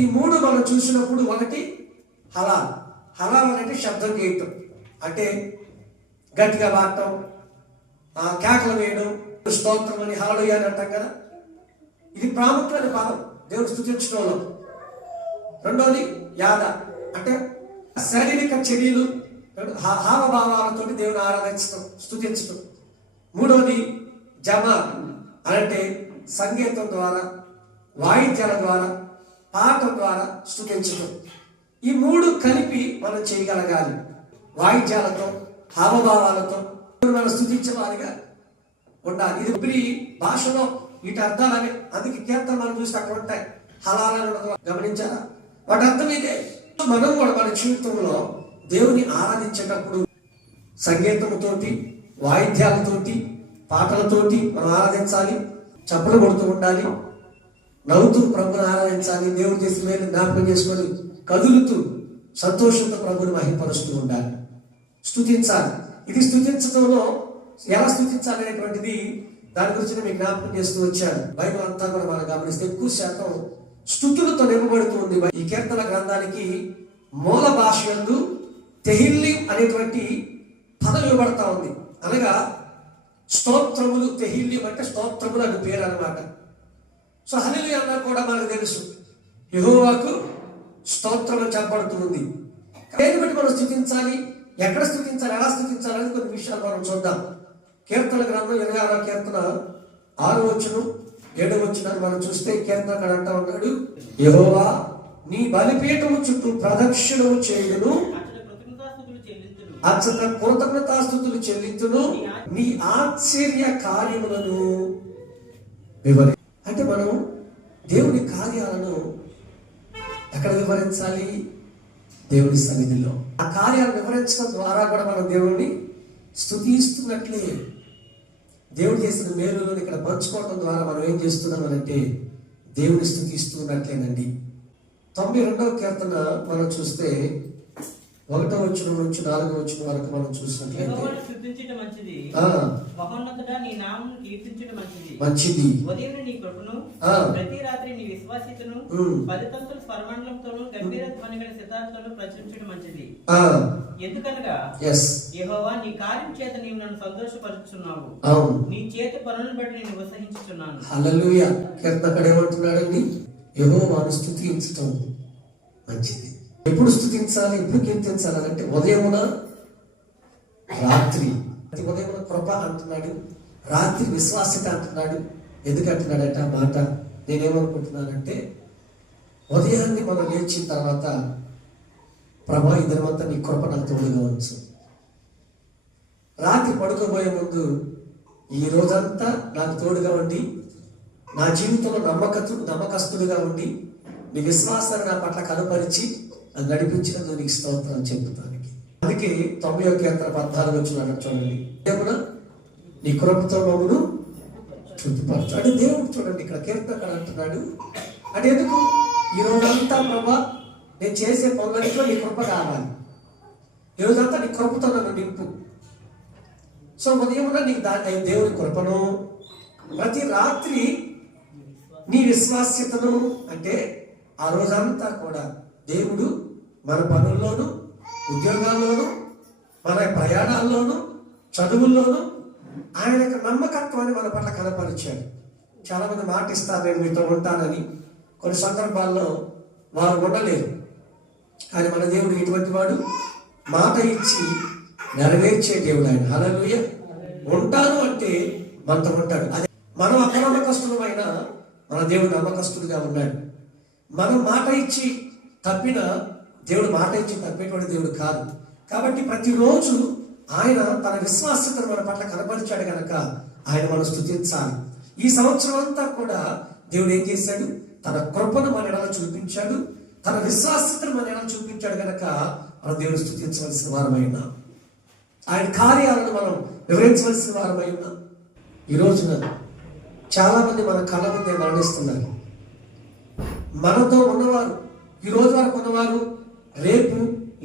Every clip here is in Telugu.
ఈ మూడు మనం చూసినప్పుడు ఒకటి హలాల్. హలాల్ అంటే శబ్దం చేయటం, అంటే గట్టిగా వాడటం, కేకలు వేయడం, స్తోత్రం అని హల్లెలూయా అని అంటాం కదా. ఇది ప్రాముఖ్యమైన పదం దేవుడు స్తుతించడంలో. రెండోది యాద, అంటే శారీరక చర్యలు, హావభావాలతో దేవుని ఆరాధించడం, స్తుతించడం. మూడోది జమ, అంటే సంగీతం ద్వారా, వాయిద్యాల ద్వారా, పాటల ద్వారా స్తుతించడం. ఈ మూడు కలిపి మనం చేయగలగాలి. వాయిద్యాలతో, హావభావాలతో మనం స్తుతించే వారిగా ఉండాలి. ఇది ఉపిరి భాషలో వీటి అర్థాలని, అందుకే కీర్తన మనం చూస్తే అక్కడ ఉంటాయి. హలాలని గమనించారా? వాటి అర్థం ఇదే. మనం కూడా మన జీవితంలో దేవుని ఆరాధించేటప్పుడు సంగీతంతోటి, వాయిద్యాలతోటి, పాటలతోటి మనం ఆరాధించాలి. చప్పలు కొడుతూ ఉండాలి, నవ్వుతూ ప్రభుని ఆరాధించాలి. దేవుడు చేసిన మేలు జ్ఞాపకం చేసుకొని కదులుతూ సంతోషంతో ప్రభుని మహిమపరుస్తూ ఉండాలి, స్తుతించాలి. ఇది స్తుతించడంలో ఎలా స్తుతించాలి అనేటువంటిది దాని గురించి మీకు జ్ఞాపకం చేస్తూ వచ్చాను. బైబిల్ అంతా కూడా మనం గమనిస్తే ఎక్కువ శాతం స్తుతులతో నింపబడుతూ ఉంది. ఈ కీర్తన గ్రంథానికి మూల భాష యందు తెహిల్లీం అనేటువంటి పదం ఇవ్వబడతా ఉంది. అనగా స్తోత్రములు. తెహిల్లీం అంటే స్తోత్రములు అని పేరు అన్నమాట. సో హల్లెలూయా అన్నా కూడా మనకు తెలుసు యెహోవాకు స్తోత్రం అని చెప్పబడుతుంది. దేని బట్టి మనం స్తుతించాలి, ఎక్కడ స్తుతించాలి, ఎలా స్తుతించాలి అనేది కొన్ని విషయాలు మనం చూద్దాం. కీర్తన గ్రంథం 26వ కీర్తన 6వ వచనం 7వ వచనాన్ని మనం చూస్తే కీర్తనకారుడు అంటా ఉన్నాడు, యెహోవా నీ బలిపీఠము చుట్టూ ప్రదక్షిణము చేయును, అచ్చట కృతజ్ఞతాస్తుతులు చెల్లించును, నీ ఆశ్చర్య కార్యములను వివరి. అంటే మనం దేవుని కార్యాలను ఎక్కడ వివరించాలి? దేవుని సన్నిధిలో. ఆ కార్యాలను వివరించడం ద్వారా కూడా మనం దేవుడిని స్తుతిస్తున్నట్లే. దేవుడు చేసిన మేలులను ఇక్కడ పంచుకోవడం ద్వారా మనం ఏం చేస్తున్నాం అంటే దేవుని స్తుతిస్తున్నట్లేనండి. 92వ కీర్తన మనం చూస్తే 1వ వచనం నుంచి 4వ వచనం వరకు మనం చూసినట్లయితే మంచిది, ఉదయం నీ కృపను, ప్రతి రాత్రి నీ విశ్వాసితను, పదితంతుల స్వరమండలంతోను గంభీర ధ్వని గల సితార్తోను ప్రచురించడం మంచిది. ఎందుకనగా యెహోవా నీ కార్యం చేత నీవు నన్ను సంతోషపరుచుచున్నావు, నీ చేతి పనులను బట్టి నేను ఉపసహించుచున్నాను. హల్లెలూయా. కీర్తనకారుడు ఏమంటున్నాడండి? యెహోవాను స్తుతించడం మంచిది. ఎప్పుడు స్తుతించాలి, ఎప్పుడు కీర్తించాలి అంటే ఉదయమున, రాత్రి. ఉదయమున కృప అంటున్నాడు, రాత్రి విశ్వాసిత అంటున్నాడు. ఎందుకు అంటున్నాడంటే ఆ మాట నేనేమనుకుంటున్నానంటే, ఉదయాన్ని మనం లేచిన తర్వాత ప్రభా ఈ దినమంతా నీ కృప నాకు తోడుగా ఉంచు. రాత్రి పడుకోబోయే ముందు ఈ రోజంతా నాకు తోడుగా ఉండి, నా జీవితంలో నమ్మకస్తుడిగా ఉండి, నీ విశ్వాసాన్ని నా పట్ల కనపరిచి అది నడిపించినందుకు నీకు స్తోత్రం చెబుతానికి. అందుకే 90వ కీర్తన 14వ వచనం చూడండి, దేవుడా నీ కృపతో మమ్మును తృప్తిపరచు. అంటే దేవుడు చూడండి ఇక్కడ కీర్తనకారుడు అంటున్నాడు, అంటే ఎందుకు ఈ రోజంతా ప్రభా నేను చేసే పనులన్నింటిలో నీ కృప కావాలి, ఈ రోజంతా నీ కృపతో నన్ను నింపు. సో ఉదయమున నీకు దేవుని కృపను, ప్రతి రాత్రి నీ విశ్వాస్యతను, అంటే ఆ రోజంతా కూడా దేవుడు మన పనుల్లోనూ, ఉద్యోగాల్లోనూ, మన ప్రయాణాల్లోనూ, చదువుల్లోనూ ఆయన యొక్క నమ్మకత్వాన్ని మన పట్ల కనపరిచాడు. చాలా మంది మాట ఇస్తారు నేను మీతో ఉంటానని, కొన్ని సందర్భాల్లో వారు ఉండలేరు. కానీ మన దేవుడు ఇటువంటి వాడు, మాట ఇచ్చి నెరవేర్చే దేవుడు ఆయన. హల్లెలూయా. ఉంటాను అంటే మనతో ఉంటాడు. అదే మనం అపనమ్మకస్తులమైన మన దేవుడు నమ్మకస్తుడిగా ఉన్నాడు. మనం మాట ఇచ్చి తప్పిన దేవుడు మాట ఇచ్చి తప్పేటువంటి దేవుడు కాదు. కాబట్టి ప్రతిరోజు ఆయన తన విశ్వాసతను మన పట్ల కనపరిచాడు కనుక ఆయన మనం స్తుతించాలి. ఈ సంవత్సరం అంతా కూడా దేవుడు ఏం చేశాడు? తన కృపను మన ఎడల చూపించాడు, తన విశ్వాసతను మన ఎడల చూపించాడు కనుక మన దేవుడు స్తుతించవలసిన వారమై ఉన్నాం. ఆయన కార్యాలను మనం వివరించవలసిన వారమై ఉన్నాం. ఈ రోజున చాలా మంది మన కళ్ళ ముందే మరణిస్తున్నారు. మనతో ఉన్నవారు, ఈ రోజు వరకు ఉన్నవారు రేపు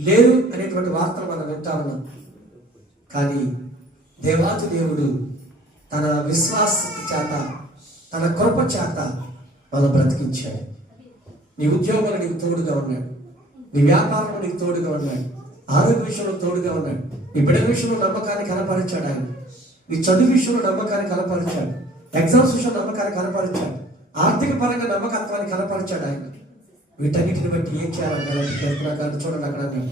లేరు అనేటువంటి వార్తలు మనం వింటా ఉన్నాం. కానీ దేవాతి దేవుడు తన విశ్వాస చేత, తన కృప చేత మనం బ్రతికించాడు. నీ ఉద్యోగంలో నీకు తోడుగా ఉన్నాడు, నీ వ్యాపారంలో నీకు తోడుగా ఉన్నాడు, ఆరోగ్య విషయంలో తోడుగా ఉన్నాడు, నీ బిడ్డల విషయంలో నమ్మకాన్ని కనపరిచాడు ఆయన, నీ చదువు విషయంలో నమ్మకాన్ని కనపరిచాడు, ఎగ్జామ్స్ విషయంలో నమ్మకాన్ని కనపరిచాడు, ఆర్థిక పరంగా నమ్మకత్వాన్ని కనపరిచాడు ఆయన. వీటన్నిటిని బట్టి ఏం చేయాలంటే కీర్తనకారుడు చూడండి అక్కడ అన్నాడు,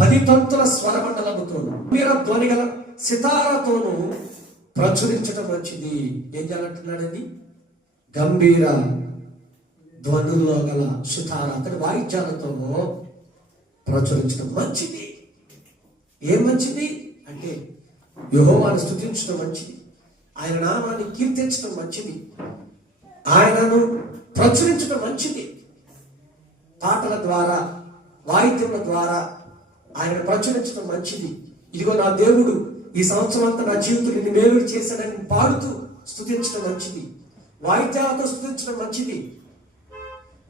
10 తంతుల స్వరమండలముతోను మీర ధ్వని గల సితారతోను ప్రచురించడం మంచిది. ఏం చేయాలంటున్నాడండి? గంభీర ధ్వనుల్లో గల సితార అతని వాయిద్యాలతోనూ ప్రచురించడం మంచిది. ఏం మంచిది అంటే యెహోవాను స్తుతించడం మంచిది, ఆయన నామాన్ని కీర్తించడం మంచిది, ఆయనను ప్రచురించడం మంచిది. పాటల ద్వారా, వాయిద్యముల ద్వారా ఆయన ప్రచురించడం మంచిది. ఇదిగో నా దేవుడు ఈ సంవత్సరం అంతా నా జీవితం ఇన్ని మేలులు చేశాడని పాడుతూ స్తుతించడం మంచిది, వాయిద్యాలతో స్తుతించడం మంచిది.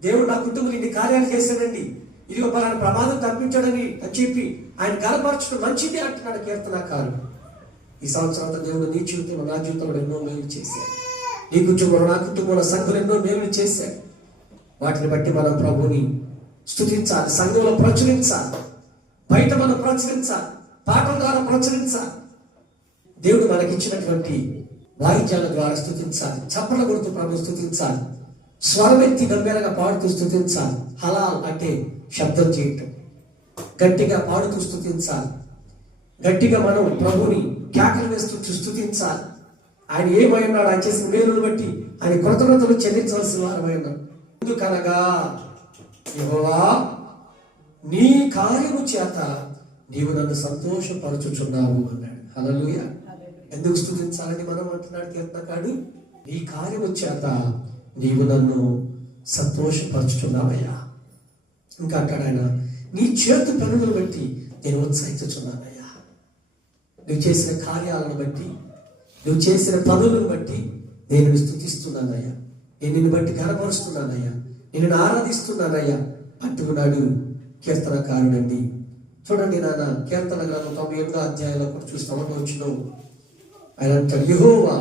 దేవుడు నా కుటుంబం ఇన్ని కార్యాలు చేశాడండి, ఇదిగో పలానా ప్రమాదం తప్పించాడని చెప్పి ఆయన గలపరచడం మంచిది అంటున్నాడు కీర్తనకారుడు. ఈ సంవత్సరం అంతా దేవుడు నీ జీవితంలో, నా జీవితంలో ఎన్నో మేలు చేశాడు, నీ కుటుంబంలో, నా కుటుంబంలో సంఘులు ఎన్నో మేలు చేశాడు. వాటిని బట్టి మనం ప్రభుని స్తుతించాలి, సంఘంలో ప్రచురించాలి, బయట మనం ప్రచురించాలి, పాటల ద్వారా ప్రచురించాలి. దేవుడు మనకిచ్చినటువంటి వాయిద్యాల ద్వారా స్తుతించాలి, చప్పట్లు కొడుతూ ప్రభు స్తుతించాలి, స్వరమెత్తి గంభీరంగా పాడుతూ స్తుతించాలి. హలాల్ అంటే శబ్దం చేయటం, గట్టిగా పాడుతూ స్తుతించాలి, గట్టిగా మనం ప్రభుని కేకలు వేస్తూ స్తుతించాలి. ఆయన ఏమై ఉన్నాడు, ఆయన చేసిన మేలును బట్టి ఆయన కృతజ్ఞతలు చెల్లించవలసిన వారమై ఉన్నాం. ఎందుకనగా యెహోవా నీ కార్యము చేత నీవు నన్ను సంతోషపరచుచున్నావు అన్నాడు. హల్లెలూయా. ఎందుకు స్తుతించాలని మనం అంటున్నాడు కీర్తనకారుడు? నీ కార్యము చేత నీవు నన్ను సంతోషపరచుచున్నావయ్యా. ఇంకా అంటాడు ఆయన, నీ చేతి పనులను బట్టి నేను ఉత్సహించుచున్నానయ్యా. నువ్వు చేసిన కార్యాలను బట్టి, నువ్వు చేసిన పనులను బట్టి నేను స్తుతిస్తున్నానయ్యా, నేను నిన్ను బట్టి కనపరుస్తున్నానయ్యా, నిన్ను ఆరాధిస్తున్నానయ్యా అంటున్నాడు కీర్తనకారుడండి. చూడండి నాన్న, కీర్తన గ్రంథం 98వ అధ్యాయంలో కూడా చూస్తాం. వచ్చిన ఆయన అంటాడు, యెహోవా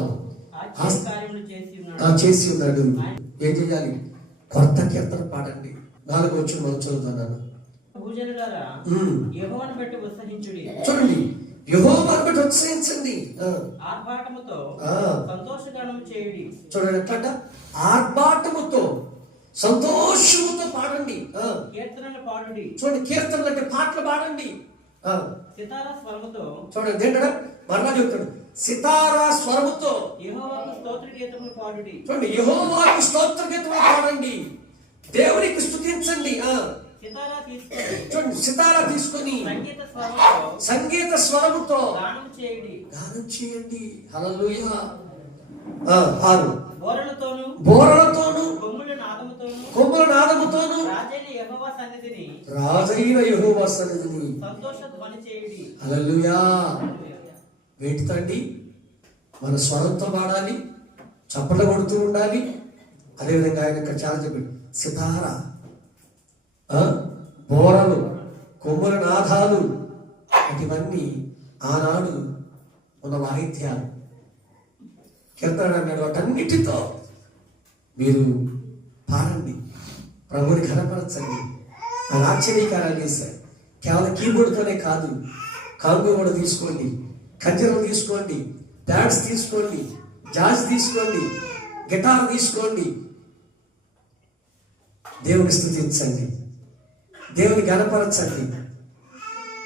చేసి ఉన్నాడు. ఏం చేయాలి? కొత్త కీర్తన పాడండి. 4వ వచనం మనం చదువుతున్నాను. చూడండి, యెహోవాను బట్టి ఉత్సహించండి, ఆర్భాటముతో సంతోషగానం చేయుడి. చూడండి ఎట్లంట, ఆర్భాటముతో సంతోషముతో పాడండి, కీర్తనలు పాడుడి. చూడండి, కీర్తనలు అంటే పాటలు పాడండి. సితారా స్వరముతో, చూడండి ఏంటంటే మరలా చెప్తాడు, సితారా స్వరముతో యెహోవాకు స్తోత్ర గీతములు పాడుడి. చూడండి, యెహోవాకు స్తోత్ర గీతములు పాడండి, దేవునికి స్తుతించండి. సితారా తీసుకొని, చూడండి, సితారా తీసుకొని సంగీత స్వరముతో గానం చేయండి. హల్లెలూయా. 6 బోరలతోను కొమ్ముల నాదముతోను రాజైన యెహోవా సన్నిధిని సంతోష ధ్వని చేయుడి. హల్లెలూయా. వేటితండి? మన స్వరంతో పాడాలి, చప్పట్లు కొడుతూ ఉండాలి. అదేవిధంగా ఆయన ఇక్కడ చాలా చెప్పాడు, సితార, బోరలు, కొమ్ముల నాదాలు, ఇవన్నీ ఆనాడు ఉన్న వాయిద్యాలు. కీర్తన అన్నాడు, వాటన్నిటితో మీరు పాడండి, ప్రభుని ఘనపరచండి. ఆయన ఆశ్చర్యకారాలు చేశారు. కేవలం కీబోర్డ్తోనే కాదు, కాంగో కూడా తీసుకోండి, కంజరం తీసుకోండి, ప్యాడ్స్ తీసుకోండి, జాజ్ తీసుకోండి, గిటార్ తీసుకోండి, దేవుని స్తుతించండి, దేవుని ఘనపరచండి,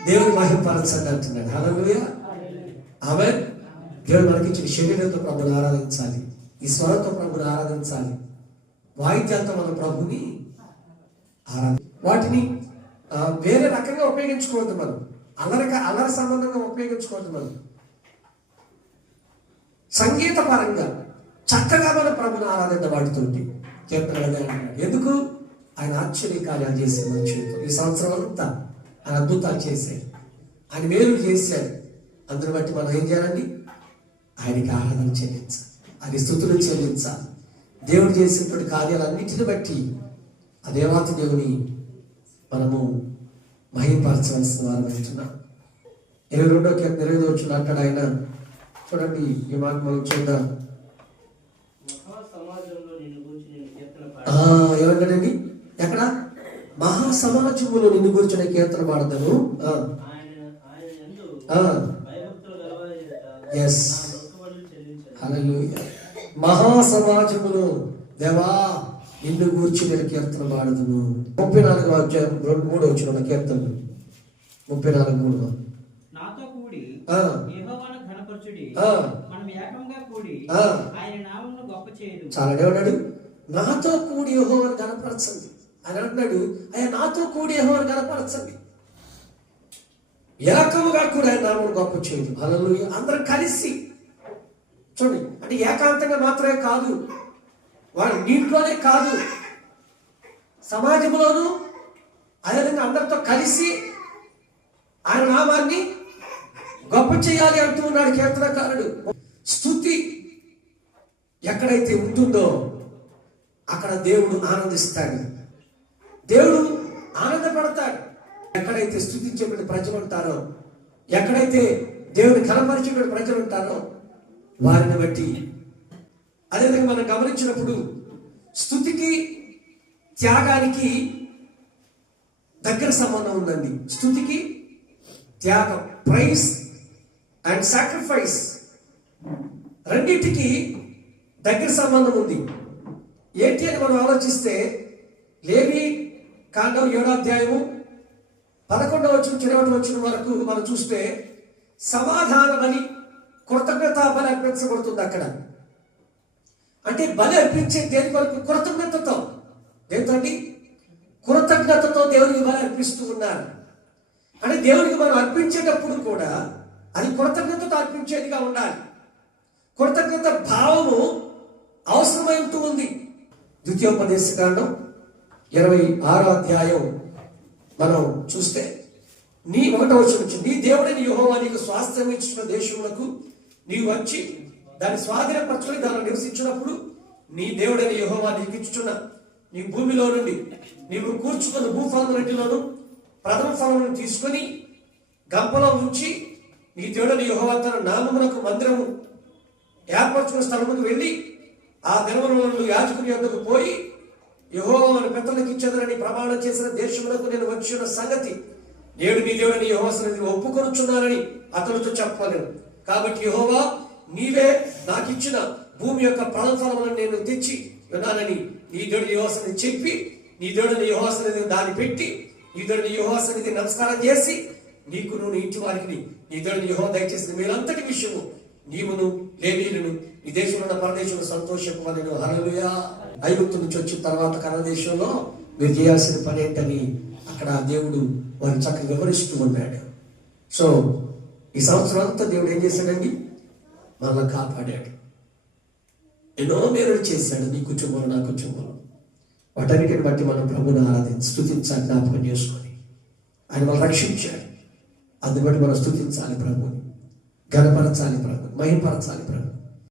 దేవుని మహిమపరచండి అంటున్నాడు. హల్లెలూయా. ఆమేన్. దేవుడు మనకిచ్చిన శరీరంతో ప్రభుని ఆరాధించాలి, ఈ స్వరంతో ప్రభుని ఆరాధించాలి, వాయిద్యాలతో మన ప్రభుని వాటిని వేరే రకంగా ఉపయోగించుకోవద్దు. మనం అల్లరి సంబంధంగా ఉపయోగించుకోవద్దు. మనం సంగీత పరంగా చక్కగా మన ప్రభుని ఆరాధించ వాటితోటి కీర్తన అంటాడు. ఎందుకు? ఆయన ఆశ్చర్య కార్యాలు చేశాడు మన జీవితం. ఈ సంవత్సరం అంతా ఆయన అద్భుతాలు చేశాడు, ఆయన మేలు చేశాడు. అందుని బట్టి మనం ఏం చేయాలండి? ఆయనకి ఆరాధన చెల్లించాలి, ఆయన స్తుతులు చెల్లించాలి. దేవుడు చేసినటువంటి కార్యాలన్నిటిని బట్టి ఆ దేవాతి దేవుని మనము మహిమపరచవలసిన వారు అంటున్నాం. 22వ కీర్తన 22వ వచనం అంటాడు ఆయన. చూడండి, ఈ మాట మనం చూద్దాం. ఏమంటాడండి? ఎక్కడ? మహాసమాజములో నిన్ను గురించిన కీర్తన పాడతాను. ఎస్, హల్లెలూయా. మహాసమాజములో దేవా నిన్ను గూర్చి నేను కీర్తన పాడదును. 34వ అధ్యాయం 3వ వచనం కీర్తనలు 34:3. నాతో కూడి యెహోవాను ఘనపరచుడి, మనం ఏకంగా కూడి ఆయన నామమును గొప్ప చేయుదు. చాలా ఉన్నాడు, నాతో కూడి యెహోవాను ఘనపరచండి అని అంటున్నాడు. అయ్యా నాతో కూడి యెహోవాను ఘనపరచండి, ఏకముగా కూడా ఆయన నామమును గొప్ప చేయదు. హల్లెలూయా. అందరం కలిసి చూడండి, అంటే ఏకాంతంగా మాత్రమే కాదు, వాడు నీటిలోనే కాదు, సమాజంలోనూ అదేవిధంగా అందరితో కలిసి ఆయన నామాన్ని గొప్ప చేయాలి అంటూ ఉన్నాడు కీర్తనకారుడు. స్తుతి ఎక్కడైతే ఉంటుందో అక్కడ దేవుడు ఆనందిస్తాడు, దేవుడు ఆనందపడతాడు. ఎక్కడైతే స్తుతించేటువంటి ప్రజలు ఉంటారో, ఎక్కడైతే దేవుని కనపరిచేటువంటి ప్రజలు ఉంటారో వారిని బట్టి. అదేవిధంగా మనం గమనించినప్పుడు స్తుతికి త్యాగానికి దగ్గర సంబంధం ఉందండి. స్తుతికి త్యాగం, ప్రైజ్ అండ్ సాక్రిఫైస్, రెండింటికి దగ్గర సంబంధం ఉంది. ఏంటి అని మనం ఆలోచిస్తే లేవి కాండం 7వ అధ్యాయము 11వ వచనం 20వ వచనం వరకు మనం చూస్తే సమాధాన బలి, కృతజ్ఞతా బలి అర్పించబడుతుంది అక్కడ. అంటే బలి అర్పించే దేని వరకు? కృతజ్ఞతతో. దేంతో? కృతజ్ఞతతో దేవునికి బలి అర్పిస్తూ ఉన్నారు. అంటే దేవునికి మనం అర్పించేటప్పుడు కూడా అది కృతజ్ఞతతో అర్పించేదిగా ఉండాలి. కృతజ్ఞత భావము అవసరమై ఉంటూ ఉంది. ద్వితీయోపదేశకాండం 26వ అధ్యాయం మనం చూస్తే నీ 1వ వచనం, నీ దేవుడైన యెహోవా నీకు స్వాస్థ్యం ఇచ్చిన దేశములకు నీవు వచ్చి దాన్ని స్వాధీనపరచుకొని దానిలో నివసించినప్పుడు నీ దేవుడైన యెహోవా నీకు ఇచ్చుచున్న నీ భూమిలో నుండి నీవు కూర్చుకున్న భూఫలములన్నిటిలోను ప్రథమ ఫలమును తీసుకొని గంపలో ఉంచి నీ దేవుడైన యెహోవా తన నామమునకు మందిరము ఏర్పరచుకున్న స్థలముకు వెళ్ళి ఆ దినములలో యాజకుని యొద్దకు పోయి యెహోవా మన పెద్దలకు ఇచ్చేదనని ప్రమాణం చేసిన దేశమునకు నేను వచ్చిన సంగతి నేడు నీ దేవుడైన యెహోవా సన్నిధిని ఒప్పుకొనుచున్నానని అతనితో చెప్పలేను. కాబట్టి యెహోవా నీవే నాకు ఇచ్చిన భూమి యొక్క ప్రథమ ఫలములను నేను తెచ్చి విన్నానని నీ దేవుడి యెహోవా సన్నిధిని చెప్పి నీ దేవుడైన యెహోవా సన్నిధిని దాన్ని పెట్టి నీ దేవుడైన యెహోవా సన్నిధిని నమస్కారం చేసి నీకును నీ ఇంటి వారికి నీ దేవుడైన యెహోవా దయచేసిన మీరంతటి విషయము నీవును లేవీయులను ఈ దేశంలో ఉన్న పరదేశంలో సంతోషపడను. హల్లెలూయా. ఐగుప్తు నుంచి వచ్చిన తర్వాత కనాను దేశంలో మీరు చేయాల్సిన పని ఏంటని అక్కడ దేవుడు వారిని చక్కగా వివరిస్తూ ఉన్నాడు. సో ఈ సంవత్సరం అంతా దేవుడు ఏం చేశాడండి? మనల్ని కాపాడాడు, ఎన్నో మేలు చేశాడు నీ కుటుంబంలో, నా కుటుంబంలో. వాటన్నిటిని బట్టి మనం ప్రభుని ఆరాధించి స్తుతించాలి, జ్ఞాపకం చేసుకొని. ఆయన మనం రక్షించాడు, అందుని బట్టి మనం స్తుతించాలి ప్రభుని, ఘనపరచాలి ప్రభుని, మహిమపరచాలి ప్రభుని.